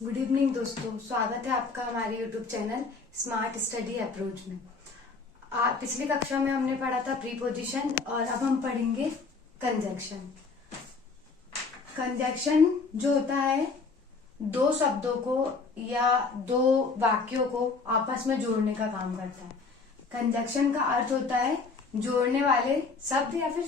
Good evening दोस्तों, स्वागत है आपका हमारे YouTube channel smart study approach में। पिछली कक्षा में हमने पढ़ा था प्रीपोजिशन और अब हम पढ़ेंगे कंजंक्शन। कंजंक्शन जो होता है दो शब्दों को या दो वाक्यों को आपस में जोड़ने का काम करता है। कंजंक्शन का अर्थ होता है जोड़ने वाले शब्द या फिर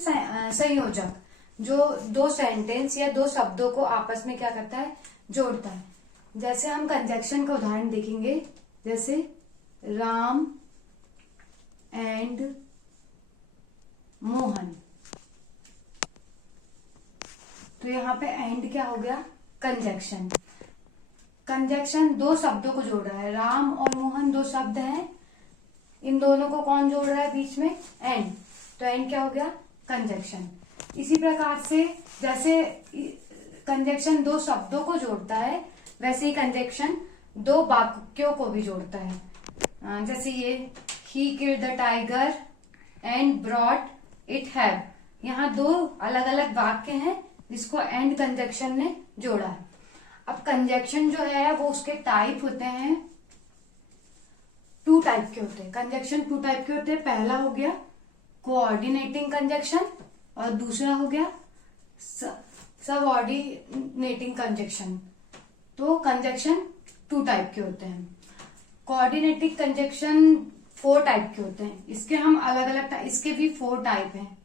संयोजक जो दो सेंटेंस या दो शब्दों को आपस में क्या करता है, जोड़ता है। जैसे हम कंजंक्शन का उदाहरण देखेंगे, जैसे राम एंड मोहन। तो यहाँ पे एंड क्या हो गया, कंजंक्शन। कंजंक्शन दो शब्दों को जोड़ रहा है। राम और मोहन दो शब्द हैं, इन दोनों को कौन जोड़ रहा है बीच में, एंड। तो एंड क्या हो गया, कंजंक्शन। इसी प्रकार से जैसे कंजंक्शन दो शब्दों को जोड़ता है, वैसे ही कंजंक्शन दो वाक्यों को भी जोड़ता है। जैसे ये ही killed the tiger and brought it have. यहाँ दो अलग अलग वाक्य हैं जिसको एंड कंजंक्शन ने जोड़ा है। अब कंजंक्शन जो है वो उसके टाइप होते हैं, टू टाइप के होते हैं। कंजंक्शन टू टाइप के होते हैं। पहला हो गया कोऑर्डिनेटिंग कंजंक्शन और दूसरा हो गया सबऑर्डिनेटिंग कंजंक्शन। तो कंजंक्शन टू टाइप के होते हैं। कोऑर्डिनेटिंग कंजंक्शन फोर टाइप के होते हैं। इसके हम अलग अलग इसके भी फोर टाइप हैं,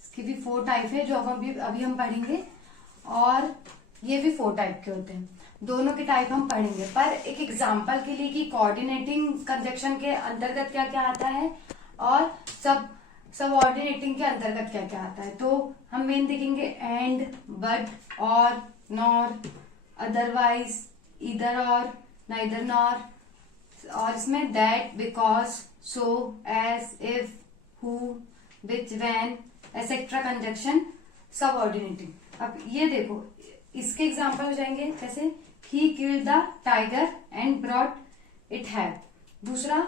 इसके भी फोर टाइप है जो अभी हम पढ़ेंगे, और ये भी फोर टाइप के होते हैं। दोनों के टाइप हम पढ़ेंगे, पर एक एग्जांपल के लिए कि कोऑर्डिनेटिंग कंजंक्शन के अंतर्गत क्या क्या आता है और सबऑर्डिनेटिंग के अंतर्गत क्या क्या आता है। तो हम मेन देखेंगे and, but, or, nor, otherwise, either or, neither nor, और इसमें that, because, so, as, if, who, which, when, etcetera conjunction subordinating. अब ये देखो, इसके एग्जांपल हो जाएंगे, जैसे he killed the tiger and brought it have. दूसरा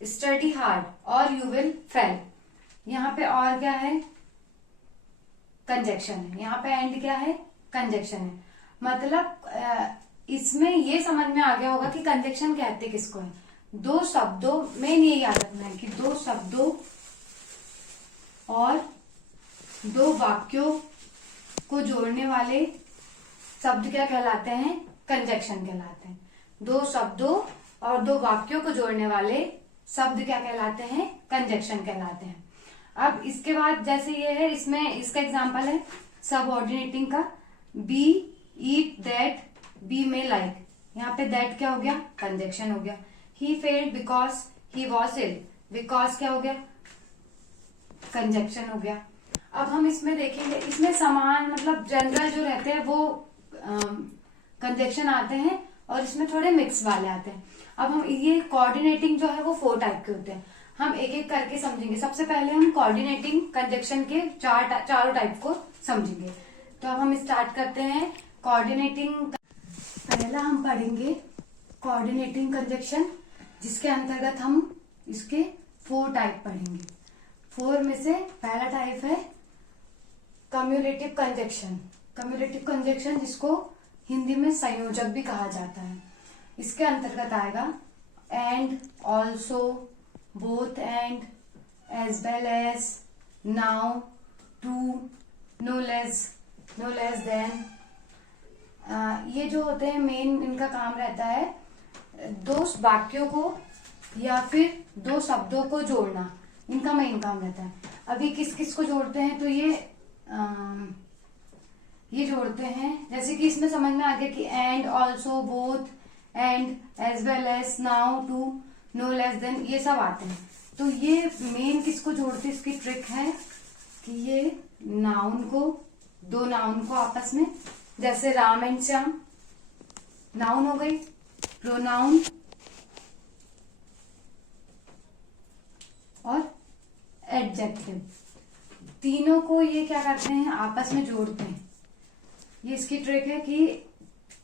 study hard or you will fail. यहाँ पे और क्या है, कंजंक्शन है। यहाँ पे एंड क्या है, कंजंक्शन है। मतलब इसमें ये समझ में आ गया होगा कि कंजंक्शन कहते किसको है। दो शब्दों में ये याद रखना है कि दो शब्दों और दो वाक्यों को जोड़ने वाले शब्द क्या कहलाते हैं, कंजंक्शन कहलाते हैं। दो शब्दों और दो वाक्यों को जोड़ने वाले शब्द क्या कहलाते हैं, कंजंक्शन कहलाते हैं। अब इसके बाद जैसे ये है, इसमें इसका एग्जांपल है सबऑर्डिनेटिंग का, बी ईट दैट, बी में लाइक। यहाँ पे दैट क्या हो गया, कंजंक्शन हो गया। He failed because he was ill. Because क्या हो गया, कंजंक्शन हो गया। अब हम इसमें देखेंगे, इसमें समान मतलब जनरल जो रहते हैं वो कंजंक्शन आते हैं और इसमें थोड़े मिक्स वाले आते हैं। अब हम ये कोऑर्डिनेटिंग जो है वो फोर टाइप के होते हैं। हम एक एक करके समझेंगे। सबसे पहले हम कोऑर्डिनेटिंग कंजंक्शन के चारों टाइप को समझेंगे। तो अब हम स्टार्ट करते हैं कोऑर्डिनेटिंग। पहला हम पढ़ेंगे कोऑर्डिनेटिंग कंजंक्शन, जिसके अंतर्गत हम इसके फोर टाइप पढ़ेंगे। फोर में से पहला टाइप है कम्युलेटिव कंजंक्शन। कम्युलेटिव कंजंक्शन जिसको हिंदी में संयोजक भी कहा जाता है। इसके अंतर्गत आएगा and, also, both and, as well as, now, too, no less than. ये जो होते हैं मेन इनका काम रहता है दो वाक्यों को या फिर दो शब्दों को जोड़ना, इनका मेन काम रहता है। अभी किस किस को जोड़ते हैं, तो ये जोड़ते हैं, जैसे कि इसमें समझ में आ गया कि and, also, both and, as well as, now, too, no less than, ये सब आते हैं। तो ये मेन किसको जोड़ते हैं, इसकी ट्रिक है कि ये नाउन को, दो नाउन को आपस में, जैसे राम एंड श्याम नाउन हो गई, प्रोनाउन और एडजेक्टिव, तीनों को ये क्या करते हैं, आपस में जोड़ते हैं। ये इसकी ट्रिक है कि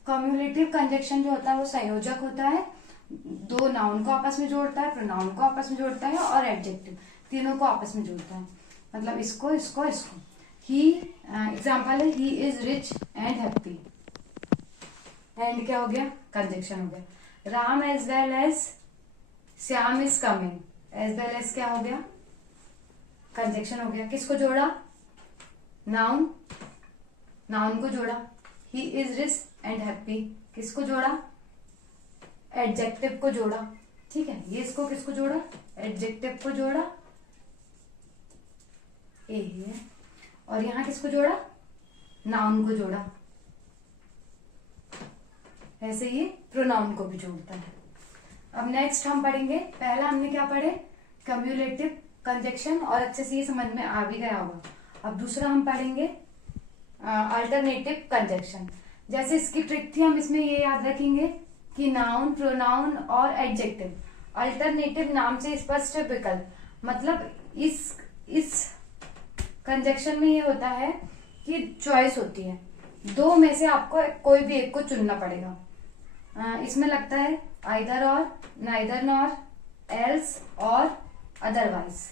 कम्युलेटिव कंजंक्शन जो होता है वो संयोजक होता है, दो नाउन को आपस में जोड़ता है, प्रोनाउन को आपस में जोड़ता है और एडजेक्टिव, तीनों को आपस में जोड़ता है। मतलब इसको इसको इसको। ही एग्जाम्पल है he is rich and happy. And क्या हो गया, कंजक्शन हो गया। Ram as well as Shyam is coming, as well as क्या हो गया, कंजक्शन हो गया। किसको जोड़ा, नाउन, नाउन को जोड़ा। ही इज रिच एंड हैप्पी, किसको जोड़ा, एडजेक्टिव को जोड़ा। ठीक है, ये इसको किसको जोड़ा, एडजेक्टिव को जोड़ा, ए है। और यहां किसको जोड़ा, नाउन को जोड़ा। ऐसे ये प्रोनाउन को भी जोड़ता है। अब नेक्स्ट हम पढ़ेंगे, पहला हमने क्या पढ़े, कम्युलेटिव कंजक्शन, और अच्छे से ये समझ में आ भी गया होगा। अब दूसरा हम पढ़ेंगे अल्टरनेटिव कंजक्शन। जैसे इसकी ट्रिक थी, हम इसमें ये याद रखेंगे कि नाउन, प्रोनाउन और एडजेक्टिव। अल्टरनेटिव नाम से स्पष्ट विकल्प, मतलब इस कंजक्शन में ये होता है कि चॉइस होती है, दो में से आपको कोई भी एक को चुनना पड़ेगा। इसमें लगता है आइदर और, नाइदर नॉर, एल्स और अदरवाइज।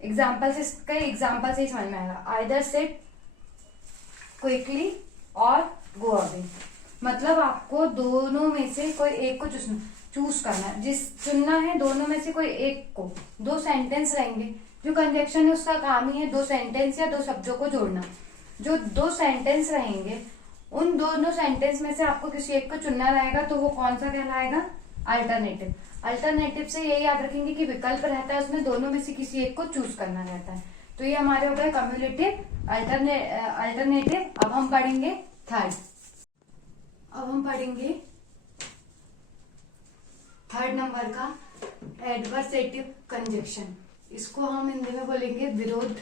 एग्जाम्पल से, कई एग्जाम्पल से ही समझ में आएगा। आइदर सिट क्विकली और गो अवे, मतलब आपको दोनों में से कोई एक को चूज करना है, चुनना है दोनों में से कोई एक को। दो सेंटेंस रहेंगे, जो कंजक्शन है उसका काम ही है दो सेंटेंस या दो शब्दों को जोड़ना। जो दो सेंटेंस रहेंगे, उन दोनों सेंटेंस में से आपको किसी एक को चुनना रहेगा, तो वो कौन सा कहलाएगा, अल्टरनेटिव। अल्टरनेटिव से ये याद रखेंगे कि विकल्प रहता है, उसमें दोनों में से किसी एक को चूज करना रहता है। तो ये हमारे हो गए कम्युलेटिव, अल्टरनेटिव। अब हम पढ़ेंगे थर्ड। अब हम पढ़ेंगे थर्ड नंबर का एडवर्सेटिव कंजक्शन। इसको हम हिंदी में बोलेंगे विरोध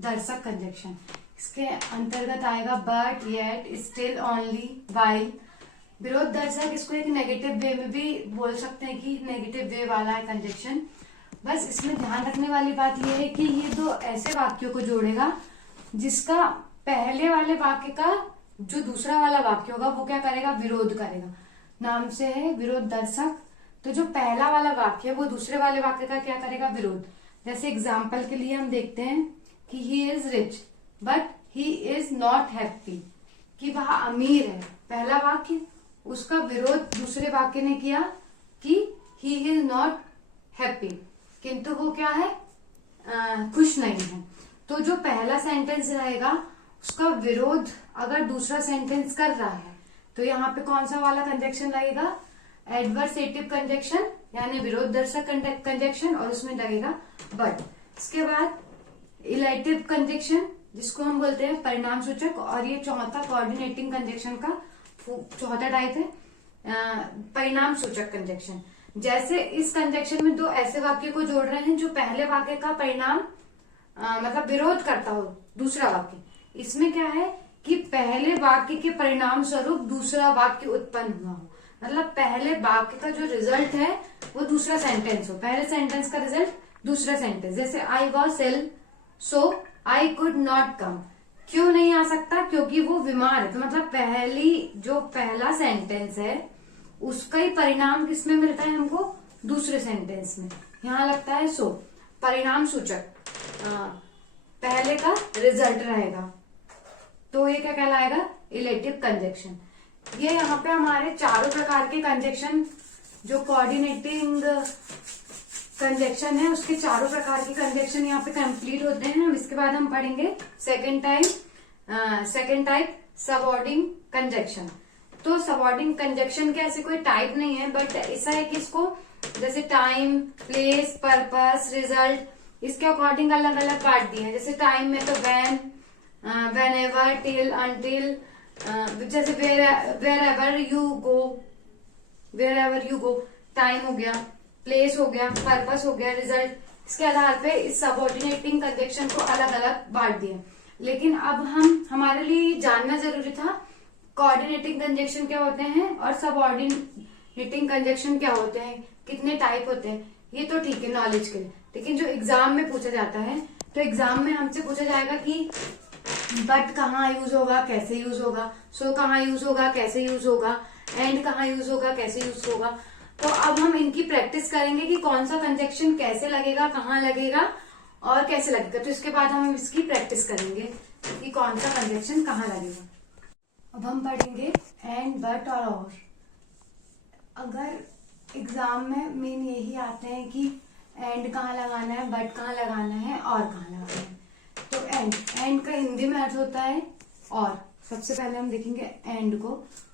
दर्शक कंजक्शन। इसके अंतर्गत आएगा but, yet, still, only, while. विरोध दर्शक, इसको एक नेगेटिव वे में भी बोल सकते हैं कि नेगेटिव वे वाला है कंजक्शन। बस इसमें ध्यान रखने वाली बात यह है कि ये दो ऐसे वाक्यों को जोड़ेगा जिसका पहले वाले वाक्य का जो दूसरा वाला वाक्य होगा वो क्या करेगा, विरोध करेगा। नाम से है विरोध दर्शक, तो जो पहला वाला वाक्य है वो दूसरे वाले वाक्य का क्या करेगा, विरोध। जैसे एग्जाम्पल के लिए हम देखते हैं कि ही is rich but he is not happy, कि वह अमीर है, पहला वाक्य, उसका विरोध दूसरे वाक्य ने किया कि ही इज नॉट हैप्पी, किंतु वो क्या है, खुश नहीं है। तो जो पहला सेंटेंस रहेगा उसका विरोध अगर दूसरा सेंटेंस कर रहा है, तो यहाँ पे कौन सा वाला कंजक्शन लगेगा, एडवर्सेटिव कंजक्शन, यानी विरोध दर्शक कंजक्शन, और उसमें लगेगा बट। इसके बाद इलेटिव कंजक्शन, जिसको हम बोलते हैं परिणाम सूचक, और ये चौथा कोऑर्डिनेटिंग कंजक्शन का चौथा टाइप है, परिणाम सूचक कंजक्शन। जैसे इस कंजक्शन में दो ऐसे वाक्य को जोड़ रहे हैं जो पहले वाक्य का परिणाम मतलब विरोध करता हो दूसरा वाक्य। इसमें क्या है कि पहले वाक्य के परिणाम स्वरूप दूसरा वाक्य उत्पन्न हुआ हो, मतलब पहले वाक्य का जो रिजल्ट है वो दूसरा सेंटेंस हो, पहले सेंटेंस का रिजल्ट दूसरा सेंटेंस। जैसे I was ill so I could not come, क्यों नहीं आ सकता, क्योंकि वो बीमार है। तो मतलब पहला सेंटेंस है उसका ही परिणाम किसमें मिलता है हमको, दूसरे सेंटेंस में। यहाँ लगता है सो, परिणाम सूचक, पहले का रिजल्ट रहेगा, तो ये क्या कहलाएगा, इलेटिव कंजक्शन। ये यहाँ पे हमारे चारों प्रकार के कंजक्शन, जो कोऑर्डिनेटिंग कंजक्शन है उसके चारों प्रकार के कंजक्शन यहाँ पे कंप्लीट होते हैं। हम इसके बाद हम पढ़ेंगे सेकंड टाइप सबऑर्डिंग कंजक्शन। तो सबऑर्डिंग कंजक्शन के ऐसे कोई टाइप नहीं है, बट ऐसा है कि इसको जैसे टाइम, प्लेस, पर्पस, रिजल्ट, इसके अकॉर्डिंग अलग अलग बांट दिए हैं। जैसे टाइम में तो व्हेन, व्हेनेवर, टिल, अनटिल, जैसे wherever you go, time हो गया, प्लेस हो गया, पर्पस हो गया, रिजल्ट। इसके आधार पे इस सबऑर्डिनेटिंग कंजक्शन को अलग अलग बांट दिया। लेकिन अब हमारे लिए जानना जरूरी था कोऑर्डिनेटिंग कंजक्शन क्या होते हैं और सबऑर्डिनेटिंग कंजक्शन क्या होते हैं, कितने टाइप होते हैं, ये तो ठीक है नॉलेज के लिए। लेकिन जो एग्जाम में पूछा जाता है, तो एग्जाम में हमसे पूछा जाएगा कि बट कहाँ यूज होगा, कैसे यूज होगा, सो कहाँ यूज होगा, कैसे यूज होगा, एंड कहाँ यूज होगा, कैसे यूज होगा। तो अब हम इनकी प्रैक्टिस करेंगे कि कौन सा कंजक्शन कैसे लगेगा, कहाँ लगेगा और कैसे लगेगा। तो इसके बाद हम इसकी प्रैक्टिस करेंगे कि कौन सा कंजक्शन कहाँ लगेगा। अब हम पढ़ेंगे एंड, बट और। अगर एग्जाम में मेन यही आते हैं कि एंड कहाँ लगाना है, बट कहाँ लगाना है, और कहाँ लगाना है। तो एंड का हिंदी में अर्थ होता है और। सबसे पहले हम देखेंगे एंड को,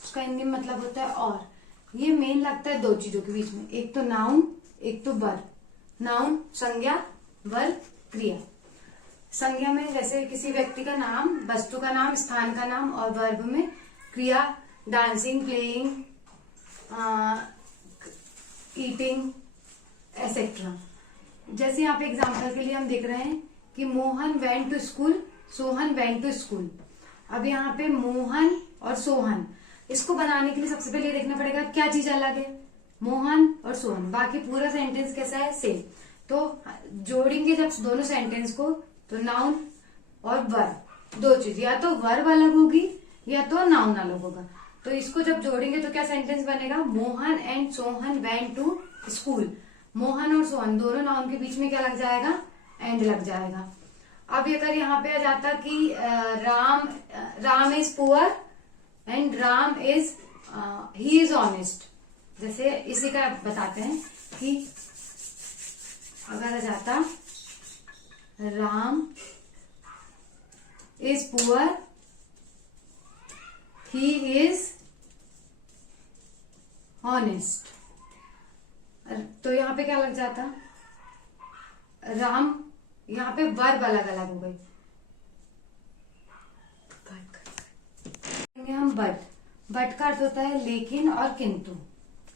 उसका हिंदी में मतलब होता है और। ये मेन लगता है दो चीजों के बीच में, एक तो नाउन, एक तो वर्ब। नाउन संज्ञा, वर्ब क्रिया। संज्ञा में जैसे किसी व्यक्ति का नाम, वस्तु का नाम, स्थान का नाम, और वर्ब में क्रिया, डांसिंग, प्लेइंग, ईटिंग एसेट्रा। जैसे यहाँ पे एग्जाम्पल के लिए हम देख रहे हैं कि Mohan went to school, Sohan went to school. अब यहाँ पे मोहन और सोहन, इसको बनाने के लिए सबसे पहले देखना पड़ेगा क्या चीज अलग है, मोहन और सोहन। बाकी पूरा सेंटेंस कैसा है, सेम। तो जोड़ेंगे जब दोनों सेंटेंस को, तो नाउन और वर्ब दो चीज, या तो वर्ब अलग होगी या तो नाउन अलग होगा। तो इसको जब जोड़ेंगे तो क्या सेंटेंस बनेगा, Mohan and Sohan went to school. Mohan और सोहन दोनों नाउन के बीच में क्या लग जाएगा, एंड लग जाएगा। अब अगर यहाँ पे आ जाता कि Ram is poor and Ram is he is honest. जैसे इसी का बताते हैं कि अगर आ जाता Ram is poor, he is honest, तो यहाँ पे क्या लग जाता, राम, यहाँ पे वर्ब अलग अलग हो गई। हम बट का अर्थ होता है लेकिन और किंतु।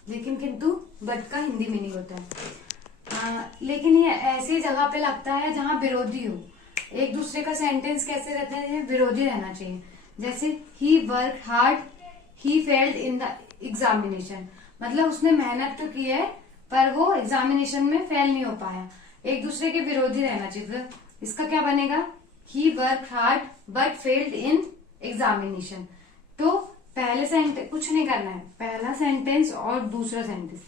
लेकिन किंतु बट का हिंदी मीनिंग होता है। लेकिन ये ऐसी जगह पे लगता है जहां विरोधी हो। एक दूसरे का सेंटेंस कैसे रहते हैं, विरोधी रहना चाहिए। जैसे he work hard, he failed in the examination, मतलब उसने मेहनत तो की है पर वो एग्जामिनेशन में फेल नहीं हो पाया। एक दूसरे के विरोधी रहना चाहिए। तो इसका क्या बनेगा, he work hard but failed in examination. तो पहले सेंटेंस कुछ नहीं करना है, पहला सेंटेंस और दूसरा सेंटेंस,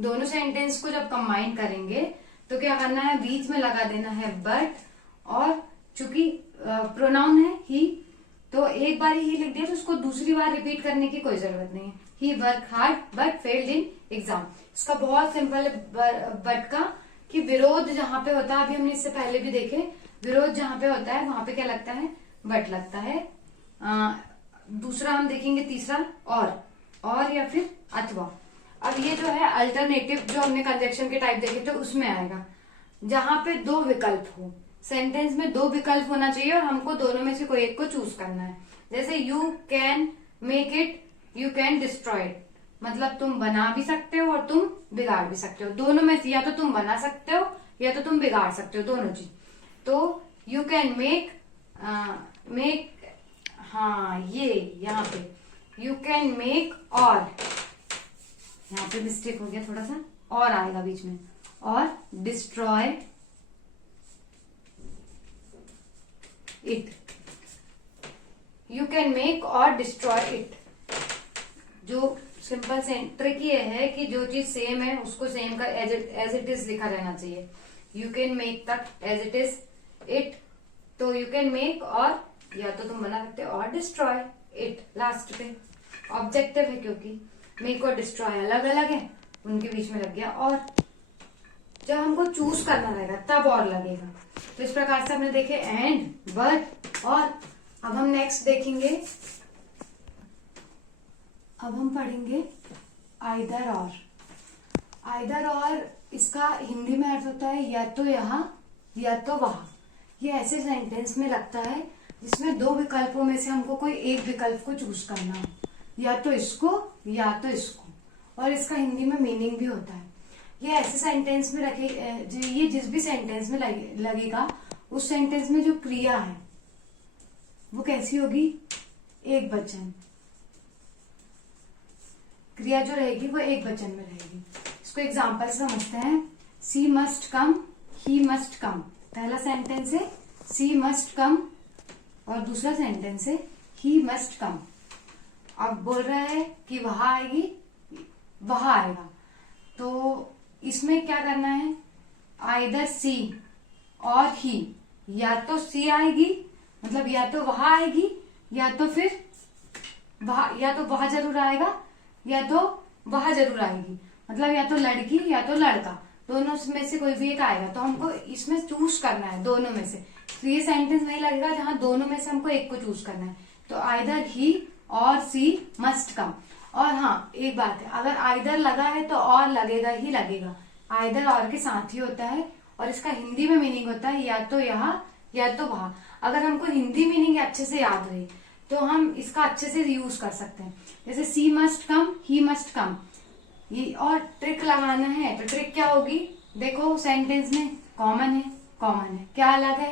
दोनों सेंटेंस को जब कंबाइन करेंगे तो क्या करना है, बीच में लगा देना है बट, और चूंकि प्रोनाउन है ही, तो एक बार ही लिख दिया तो उसको दूसरी बार रिपीट करने की कोई जरूरत नहीं है। He work hard but failed in exam. इसका बहुत सिंपल है बट का, कि विरोध जहां पे होता है, अभी हमने इससे पहले भी देखे, विरोध जहां पे होता है वहां पे क्या लगता है, बट लगता है। दूसरा हम देखेंगे, तीसरा और या फिर अथवा। अब ये जो है अल्टरनेटिव, जो हमने कंजक्शन के टाइप देखे थे उसमें आएगा, जहां पे दो विकल्प हो। सेंटेंस में दो विकल्प होना चाहिए और हमको दोनों में से कोई एक को चूज करना है। जैसे you can make it, you can destroy it, मतलब तुम बना भी सकते हो और तुम बिगाड़ भी सकते हो। दोनों में से या तो तुम बना सकते हो या तो तुम बिगाड़ सकते हो, दोनों चीज। तो यू कैन मेक, हाँ ये यहाँ पे यू कैन मेक, और यहाँ पे मिस्टेक हो गया थोड़ा सा, और आएगा बीच में, और destroy it. You can make और डिस्ट्रॉय इट। जो सिंपल से ट्रिक ये है कि जो चीज सेम है उसको सेम का एज इट इज लिखा रहना चाहिए। यू कैन मेक तक एज इट इज, इट तो यू कैन मेक, और या तो तुम बना सकते हो, और डिस्ट्रॉय इट लास्ट पे। ऑब्जेक्टिव है क्योंकि मेक और डिस्ट्रॉय अलग अलग है, उनके बीच में लग गया और। जब हमको चूज करना रहेगा तब और लगेगा। तो इस प्रकार से हमने देखे एंड, बट, और। अब हम नेक्स्ट देखेंगे, अब हम पढ़ेंगे आइदर और। आइदर और इसका हिंदी में अर्थ होता है या तो यहाँ या तो वहां। ये ऐसे सेंटेंस में लगता है जिसमें दो विकल्पों में से हमको कोई एक विकल्प को चूज करना हो, या तो इसको या तो इसको, और इसका हिंदी में मीनिंग भी होता है। ये ऐसे सेंटेंस में रखे, ये जिस भी सेंटेंस में लगेगा उस सेंटेंस में जो क्रिया है वो कैसी होगी, एक वचन। क्रिया जो रहेगी वो एक वचन में रहेगी। इसको एग्जाम्पल से समझते हैं। She must come, he must come. पहला सेंटेंस है सी मस्ट कम और दूसरा सेंटेंस है ही मस्ट कम। अब बोल रहा है कि वहां आएगी, वहां आएगा, तो इसमें क्या करना है, आइदर सी और ही, या तो सी आएगी मतलब या तो वहां आएगी, या तो फिर वहां, या तो वहां जरूर आएगा या तो वह जरूर आएगी। मतलब या तो लड़की या तो लड़का, दोनों में से कोई भी एक आएगा। तो हमको इसमें चूज करना है दोनों में से। तो ये सेंटेंस वही लगेगा जहां दोनों में से हमको एक को चूज करना है। तो आइदर ही और सी मस्ट कम। और हाँ, एक बात है, अगर आइदर लगा है तो और लगेगा ही लगेगा। आइदर और के साथ ही होता है और इसका हिंदी में मीनिंग होता है या तो यहाँ या तो वहां। अगर हमको हिंदी मीनिंग अच्छे से याद रहे तो हम इसका अच्छे से यूज कर सकते हैं। जैसे सी मस्ट कम, ही मस्ट कम। ये और ट्रिक लगाना है तो ट्रिक क्या होगी, देखो सेंटेंस में कॉमन है, कॉमन है, क्या अलग है,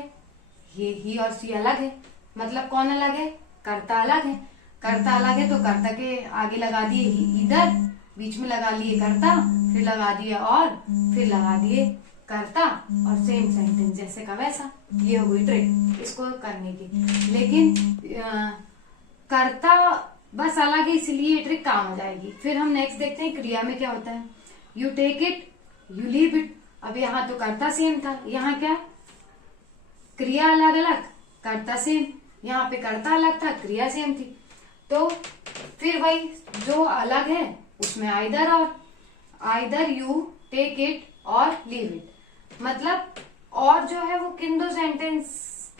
ये ही और सी अलग है। मतलब कौन अलग है, कर्ता अलग है। कर्ता अलग है तो कर्ता के आगे लगा दिए ही, इधर बीच में लगा लिए कर्ता, फिर लगा दिए और फिर लगा दिए कर्ता, और सेम सेंटेंस जैसे का वैसा। ये हो गई ट्रिक इसको करने की। लेकिन कर्ता बस अलग है इसलिए ये ट्रिक काम हो जाएगी। फिर हम नेक्स्ट देखते हैं क्रिया में क्या होता है। You take it, you leave it. अब यहाँ तो कर्ता सेम था, यहाँ क्या, क्रिया अलग अलग, कर्ता सेम। यहाँ पे कर्ता अलग था, क्रिया सेम थी। तो फिर वही जो अलग है उसमें either either you take it और लीव इट। मतलब और जो है वो किन दो सेंटेंस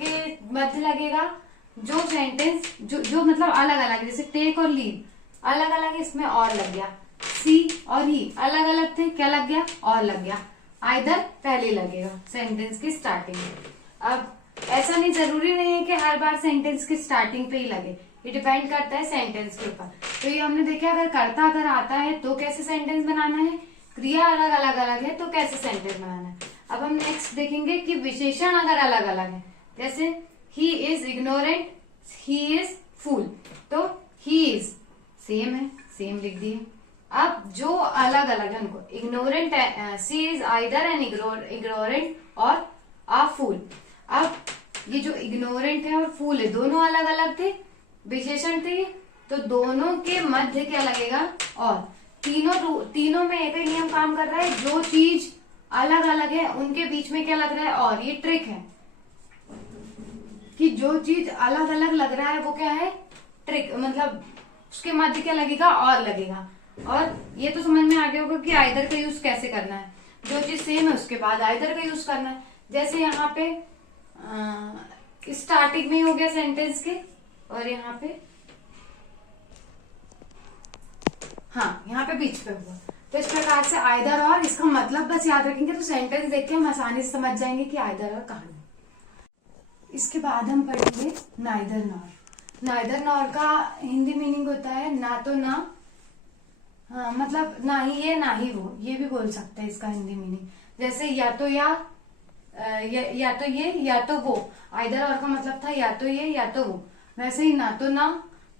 के मध्य लगेगा, जो सेंटेंस जो मतलब अलग अलग, जैसे टेक और लीव अलग अलग है, इसमें और लग गया। सी और ही अलग अलग थे, क्या लग गया, और लग गया। आइदर पहले लगेगा सेंटेंस की स्टार्टिंग में। अब ऐसा नहीं, जरूरी नहीं है कि हर बार सेंटेंस की स्टार्टिंग पे ही लगे, ये डिपेंड करता है सेंटेंस के ऊपर। तो ये हमने देखा, अगर कर्ता अगर आता है तो कैसे सेंटेंस बनाना है, क्रिया अलग अलग अलग है तो कैसे सेंटेंस बनाना है। अब हम नेक्स्ट देखेंगे कि विशेषण अगर अलग अलग है, जैसे he is ignorant, he is fool. तो ही इज सेम है, सेम लिख दिए। अब जो अलग अलग है उनको, ignorant, she is either an ignorant or a फूल। अब ये जो इग्नोरेंट है और फूल है दोनों अलग अलग थे, विशेषण थे, तो दोनों के मध्य क्या लगेगा, और। तीनों में एक ही नियम काम कर रहा है, जो चीज अलग अलग है उनके बीच में क्या लग रहा है, और। ये ट्रिक है कि जो चीज अलग अलग लग रहा है वो क्या है, ट्रिक। मतलब उसके मध्य क्या लगेगा, और लगेगा। और ये तो समझ में आ गया होगा कि आइदर का यूज कैसे करना है। जो चीज सेम है उसके बाद आइदर का यूज करना है। जैसे यहाँ पे स्टार्टिंग में हो गया सेंटेंस के, और यहाँ पे, हाँ यहाँ पे बीच पे हुआ। तो इस प्रकार से आइदर और, इसका मतलब बस याद रखेंगे तो सेंटेंस देख के हम आसानी से समझ जाएंगे कि आइदर और कहाँ है। इसके बाद हम पढ़ेंगे नाइदर नॉर। नाइदर नॉर का हिंदी मीनिंग होता है ना तो ना, हाँ मतलब ना ही ये ना ही वो, ये भी बोल सकते हैं इसका हिंदी मीनिंग। जैसे या तो या तो ये या तो वो। आइदर और का मतलब था या तो ये या तो वो। वैसे ही ना तो ना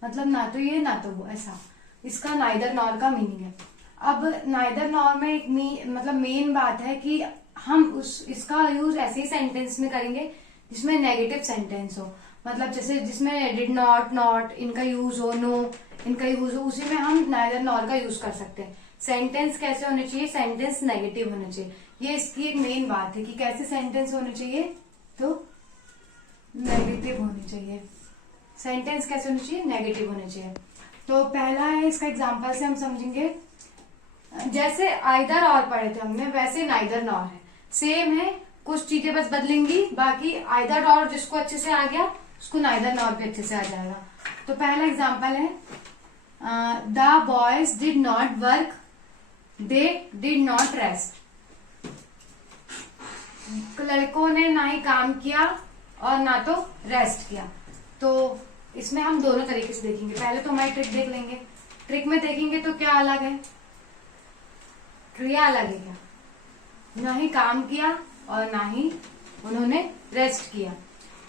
मतलब ना तो ये ना तो वो, ऐसा इसका नाइदर नॉर का मीनिंग है। अब नाइदर नॉर में एक मतलब मेन बात है कि हम इसका यूज ऐसे ही सेंटेंस में करेंगे जिसमें नेगेटिव सेंटेंस हो। मतलब जैसे जिसमें डिड नॉट, नॉट इनका यूज हो, नो इनका यूज हो, उसी में हम नाइदर नॉर का यूज कर सकते हैं। सेंटेंस कैसे होने चाहिए, सेंटेंस नेगेटिव होने चाहिए। ये इसकी एक मेन बात है कि कैसे सेंटेंस होने चाहिए, तो नेगेटिव होने चाहिए। सेंटेंस कैसे होने चाहिए, नेगेटिव होने चाहिए। तो पहला है, इसका एग्जांपल से हम समझेंगे। जैसे आइदर और पढ़े थे हमने, वैसे नाइदर नॉर है, सेम है, कुछ चीजें बस बदलेंगी, बाकी आइदर और जिसको अच्छे से आ गया उसको नाइदर नॉर भी अच्छे से आ जाएगा। तो पहला एग्जांपल है, the boys did not work, they did not rest. लड़कों ने ना ही काम किया और ना तो रेस्ट किया। तो इसमें हम दोनों तरीके से देखेंगे। पहले तो हमारी ट्रिक देख लेंगे। ट्रिक में देखेंगे तो क्या अलग है, क्रिया अलग है, क्या ना ही काम किया और ना ही उन्होंने रेस्ट किया।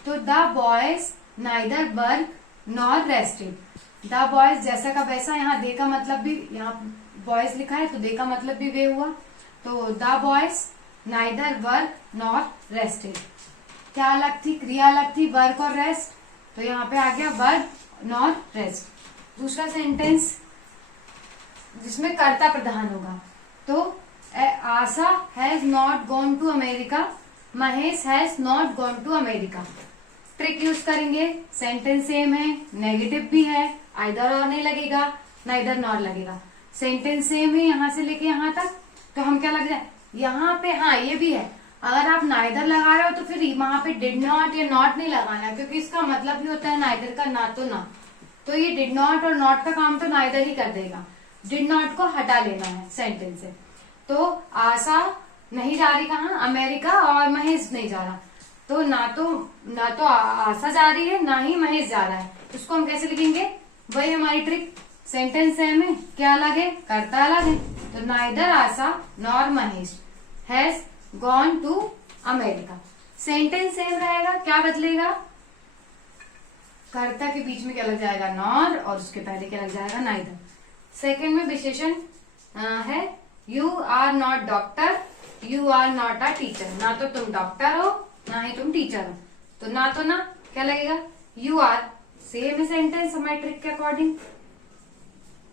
तो the boys neither work nor rested. The boys जैसा का वैसा, यहाँ दे का मतलब भी, यहाँ बॉयज लिखा है तो दे का मतलब भी वे हुआ। तो the boys neither work nor rested. क्या अलग थी, क्रिया अलग थी, वर्क और रेस्ट। तो यहाँ पे आ गया वर्क नॉर रेस्ट। दूसरा सेंटेंस जिसमें कर्ता प्रधान होगा, तो Asha has not gone to America, Mahesh has not gone to America. Trick use करेंगे, सेंटेंस सेम है, नेगेटिव भी है, आइदर और नहीं लगेगा, नाइदर नॉर लगेगा। सेंटेंस सेम है यहाँ से लेके यहाँ तक, तो हम क्या लग जाए यहाँ पे, हाँ ये भी है, अगर आप नाइदर लगा रहे हो तो फिर वहां पे डिड नॉट या नॉट नहीं लगाना, क्योंकि इसका मतलब ही होता है नाइदर का ना तो ना, तो ये डिड नॉट और नॉट का काम तो नाइदर ही कर देगा। डिड नॉट को हटा लेना है सेंटेंस से। तो आशा नहीं जा रही कहाँ, अमेरिका, और महेश नहीं जा रहा, तो ना तो आशा जा रही है, ना ही महेश जा रहा है। इसको हम कैसे लिखेंगे, वही हमारी ट्रिक, सेंटेंस सेम है, क्या अलग है, कर्ता अलग है। तो neither Asha nor Mahesh has gone to America. Sentence same रहेगा, क्या बदलेगा, कर्ता के बीच में क्या लग जाएगा, नॉर, और उसके पहले क्या लग जाएगा, नाइदर। सेकंड में विशेषण है, you are not doctor, you are not a teacher. ना तो तुम डॉक्टर हो, ना ही तुम टीचर हो, तो ना क्या लगेगा, यू आर। सेम है सेंटेंस हमारे ट्रिक के अकॉर्डिंग।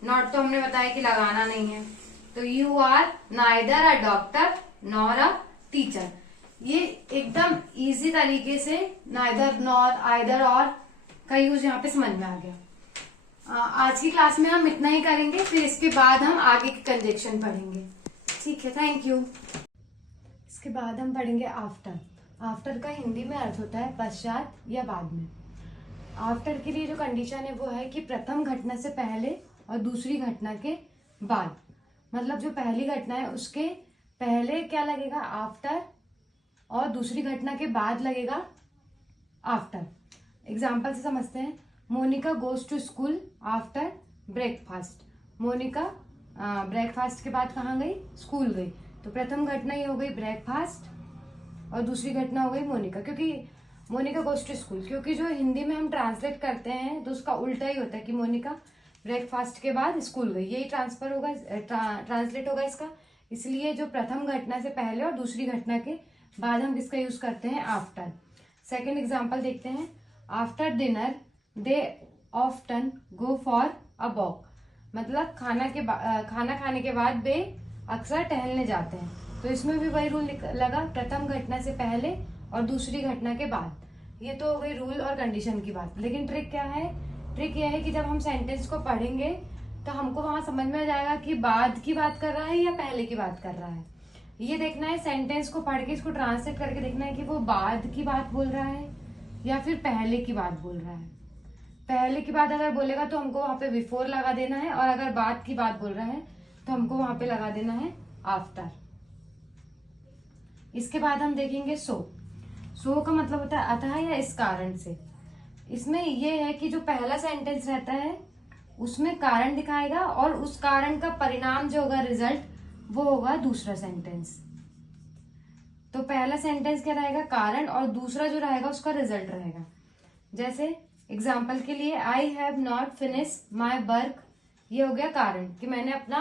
नॉट तो हमने बताया कि लगाना नहीं है, तो you are neither a doctor nor a teacher. ये एकदम इजी तरीके से नाइदर, नॉर, आइदर और का यूज यहाँ पे समझ में आ गया। आज की क्लास में हम इतना ही करेंगे, फिर इसके बाद हम आगे के कंजक्शन पढ़ेंगे। ठीक है, थैंक यू। इसके बाद हम पढ़ेंगे आफ्टर। आफ्टर का हिंदी में अर्थ होता है पश्चात या बाद में। आफ्टर के लिए जो कंडीशन है वो है कि प्रथम घटना से पहले और दूसरी घटना के बाद, मतलब जो पहली घटना है उसके पहले क्या लगेगा, आफ्टर, और दूसरी घटना के बाद लगेगा आफ्टर। एग्जाम्पल से समझते हैं, Monika goes to school after breakfast. Monika breakfast के बाद कहाँ गई, स्कूल गई। तो प्रथम घटना ये हो गई ब्रेकफास्ट, और दूसरी घटना हो गई मोनिका, क्योंकि मोनिका गोज टू स्कूल, क्योंकि जो हिंदी में हम ट्रांसलेट करते हैं तो उसका उल्टा ही होता है कि मोनिका ब्रेकफास्ट के बाद स्कूल गई, यही ट्रांसफर होगा, ट्रांसलेट होगा इसका। इसलिए जो प्रथम घटना से पहले और दूसरी घटना के बाद हम किसका यूज करते हैं, आफ्टर। सेकेंड एग्जाम्पल देखते हैं, after dinner they often go for a walk. मतलब खाना खाने के बाद वे अक्सर टहलने जाते हैं। तो इसमें भी वही रूल लगा, प्रथम घटना से पहले और दूसरी घटना के बाद। ये तो हो गई रूल और कंडीशन की बात। लेकिन ट्रिक क्या है, ट्रिक यह है कि जब हम सेंटेंस को पढ़ेंगे तो हमको वहां समझ में आ जाएगा कि बाद की बात कर रहा है या पहले की बात कर रहा है। ये देखना है, सेंटेंस को पढ़ के इसको ट्रांसलेट करके देखना है कि वो बाद की बात बोल रहा है या फिर पहले की बात बोल रहा है। पहले की बात अगर बोलेगा तो हमको वहां पे बिफोर लगा देना है, और अगर बाद की बात बोल रहा है तो हमको वहां पे लगा देना है आफ्टर। इसके बाद हम देखेंगे सो का मतलब होता है अतः या इस कारण से। इसमें यह है कि जो पहला सेंटेंस रहता है उसमें कारण दिखाएगा, और उस कारण का परिणाम जो होगा, रिजल्ट, वो होगा दूसरा सेंटेंस। तो पहला सेंटेंस क्या रहेगा, कारण, और दूसरा जो रहेगा उसका रिजल्ट रहेगा। जैसे एग्जाम्पल के लिए, I have not finish my work, ये हो गया कारण कि मैंने अपना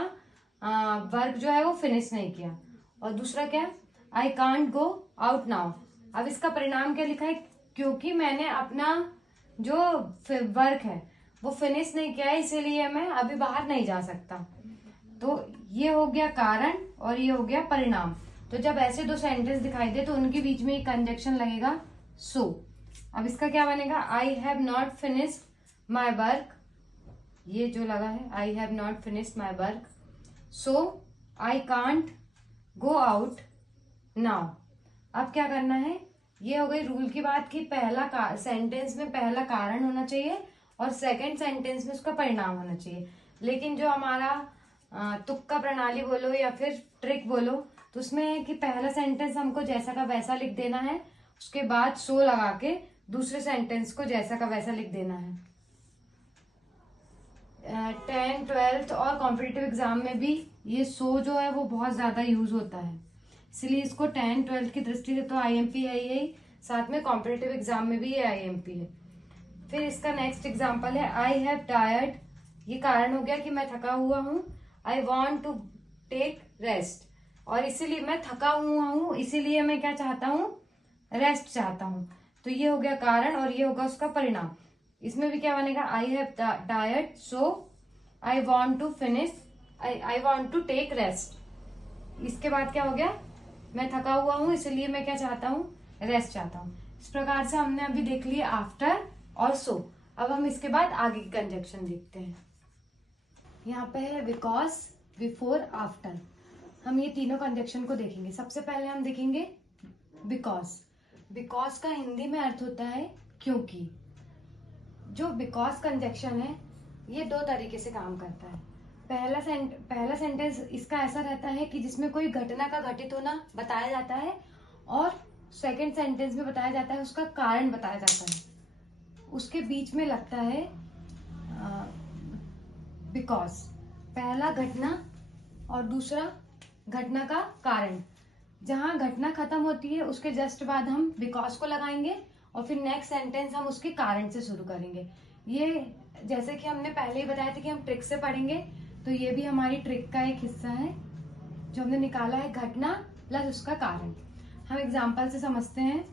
वर्क जो है वो फिनिश नहीं किया। और दूसरा क्या, I can't go out now. अब इसका परिणाम क्या लिखा है, क्योंकि मैंने अपना जो वर्क है वो फिनिश नहीं किया है, इसीलिए मैं अभी बाहर नहीं जा सकता। तो ये हो गया कारण और ये हो गया परिणाम। तो जब ऐसे दो सेंटेंस दिखाई दे तो उनके बीच में एक कंजक्शन लगेगा सो। अब इसका क्या बनेगा, I have not finished my work, ये जो लगा है I have not finished my work, so I can't go out now. अब क्या करना है, ये हो गई रूल की बात कि पहला सेंटेंस में पहला कारण होना चाहिए और सेकंड सेंटेंस में उसका परिणाम होना चाहिए। लेकिन जो हमारा तुक्का प्रणाली बोलो या फिर ट्रिक बोलो, तो उसमें है कि पहला सेंटेंस हमको जैसा का वैसा लिख देना है, उसके बाद सो लगा के दूसरे सेंटेंस को जैसा का वैसा लिख देना है। 10th 12th और कॉम्पिटिटिव एग्जाम में भी ये सो जो है वो बहुत ज्यादा यूज होता है, इसलिए इसको 10th 12th की दृष्टि से तो आईएमपी है यही, साथ में कॉम्पिटिटिव एग्जाम में भी ये आईएमपी है। फिर इसका नेक्स्ट एग्जाम्पल है, आई हैव टायर्ड, ये कारण हो गया कि मैं थका हुआ हूँ। I want to take rest, और इसीलिए मैं थका हुआ हूँ, इसीलिए मैं क्या चाहता हूँ, रेस्ट चाहता हूँ। तो ये हो गया कारण और ये होगा उसका परिणाम। इसमें भी क्या बनेगा, I have tired so I want to finish, I want to take rest. इसके बाद क्या हो गया, मैं थका हुआ हूँ इसलिए मैं क्या चाहता हूँ, रेस्ट चाहता हूँ। इस प्रकार से हमने अभी देख लिया आफ्टर और सो। अब हम इसके बाद आगे की कंजक्शन देखते हैं। यहाँ पे है बिकॉज, बिफोर, आफ्टर। हम ये तीनों कंजक्शन को देखेंगे। सबसे पहले हम देखेंगे बिकॉज। बिकॉज का हिंदी में अर्थ होता है क्योंकि। जो बिकॉज कंजक्शन है ये दो तरीके से काम करता है। पहला सेंटेंस इसका ऐसा रहता है कि जिसमें कोई घटना का घटित होना बताया जाता है, और सेकंड सेंटेंस में बताया जाता है उसका कारण बताया जाता है। उसके बीच में लगता है बिकॉज। पहला घटना और दूसरा घटना का कारण। जहां घटना खत्म होती है उसके जस्ट बाद हम बिकॉज को लगाएंगे और फिर नेक्स्ट सेंटेंस हम उसके कारण से शुरू करेंगे। ये जैसे कि हमने पहले ही बताया था कि हम ट्रिक से पढ़ेंगे, तो ये भी हमारी ट्रिक का एक हिस्सा है जो हमने निकाला है, घटना प्लस उसका कारण। हम एग्जाम्पल से समझते हैं।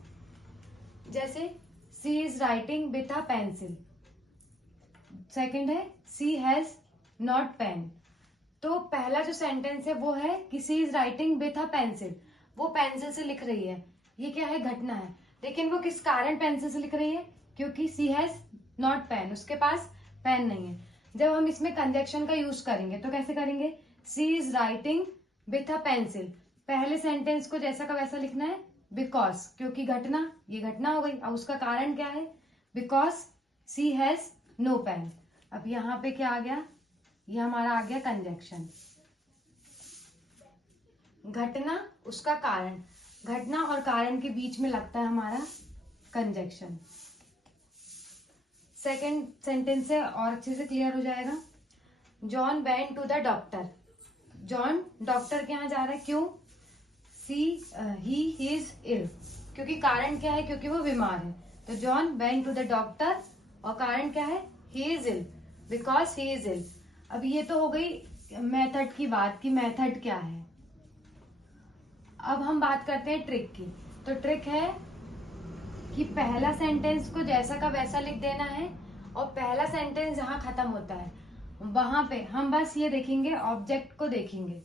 जैसे she is writing with a pencil. Second है सी हैज नॉट पेन। तो पहला जो सेंटेंस है वो है कि she is writing with a pencil, वो पेंसिल से लिख रही है। ये क्या है? घटना है। लेकिन वो किस कारण पेंसिल से लिख रही है? क्योंकि सी हैज नॉट पेन, उसके पास पेन नहीं है। जब हम इसमें कंजक्शन का यूज करेंगे तो कैसे करेंगे? She is writing with a pencil, पहले सेंटेंस को जैसा का वैसा लिखना है, बिकॉज, क्योंकि घटना, ये घटना हो गई। अब उसका कारण क्या है? Because she has no pain. अब यहाँ पे क्या आ गया? ये हमारा आ गया कंजक्शन। घटना, उसका कारण, घटना और कारण के बीच में लगता है हमारा कंजक्शन। सेकेंड सेंटेंस से और अच्छे से क्लियर हो जाएगा। John went to the doctor. John doctor के यहाँ जा रहा है, क्यों? ही इज इल, क्योंकि कारण क्या है? क्योंकि वो बीमार है। तो John went to the doctor, और कारण क्या है? He is ill, because he is ill. अब ये तो हो गई मेथड की बात कि मेथड क्या है। अब हम बात करते हैं ट्रिक की। तो ट्रिक है कि पहला सेंटेंस को जैसा का वैसा लिख देना है, और पहला सेंटेंस जहां खत्म होता है वहां पे हम बस ये देखेंगे, ऑब्जेक्ट को देखेंगे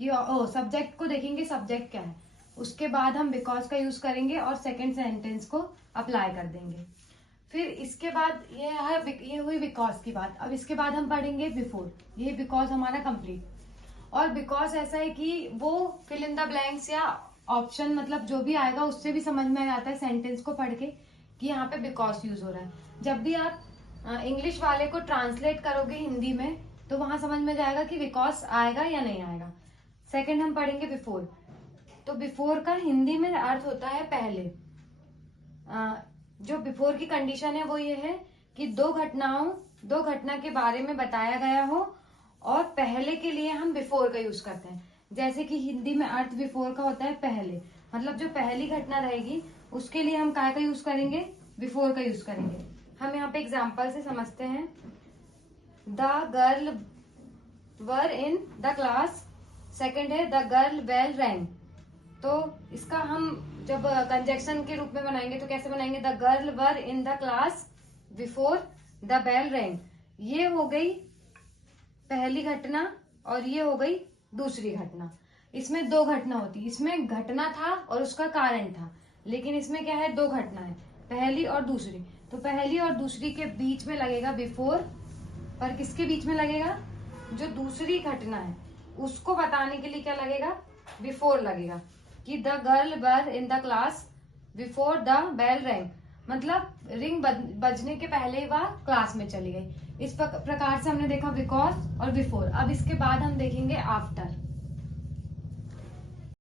कि सब्जेक्ट को देखेंगे, सब्जेक्ट क्या है। उसके बाद हम बिकॉज का यूज करेंगे और सेकंड सेंटेंस को अप्लाई कर देंगे। फिर इसके बाद ये हुई बिकॉज की बात। अब इसके बाद हम पढ़ेंगे बिफोर। ये बिकॉज हमारा कंप्लीट। और बिकॉज ऐसा है कि वो फिल इन द ब्लैंक्स या ऑप्शन, मतलब जो भी आएगा उससे भी समझ में आ जाता है सेंटेंस को पढ़ के कि यहाँ पे बिकॉज यूज हो रहा है। जब भी आप इंग्लिश वाले को ट्रांसलेट करोगे हिंदी में तो वहां समझ में जाएगा कि बिकॉज आएगा या नहीं आएगा। सेकंड हम पढ़ेंगे बिफोर। तो बिफोर का हिंदी में अर्थ होता है पहले। जो बिफोर की कंडीशन है वो ये है कि दो घटना के बारे में बताया गया हो, और पहले के लिए हम बिफोर का यूज करते हैं। जैसे कि हिंदी में अर्थ बिफोर का होता है पहले, मतलब जो पहली घटना रहेगी उसके लिए हम काय का यूज करेंगे? बिफोर का यूज करेंगे। हम यहाँ पे एग्जाम्पल से समझते हैं। The girl were in the class. Second है द गर्ल बेल रैंग। तो इसका हम जब कंजक्शन के रूप में बनाएंगे तो कैसे बनाएंगे? The girl were in the class before the bell rang. ये हो गई पहली घटना और ये हो गई दूसरी घटना। इसमें दो घटना होती, इसमें घटना था और उसका कारण था, लेकिन इसमें क्या है? दो घटना है, पहली और दूसरी। तो पहली और दूसरी के बीच में लगेगा बिफोर, पर किसके बीच में लगेगा? जो दूसरी घटना है उसको बताने के लिए क्या लगेगा? बिफोर लगेगा। कि the girl were in the class before the bell rang, मतलब रिंग बजने के पहले ही वह क्लास में चली गई। इस प्रकार से हमने देखा बिकॉज और बिफोर। अब इसके बाद हम देखेंगे आफ्टर।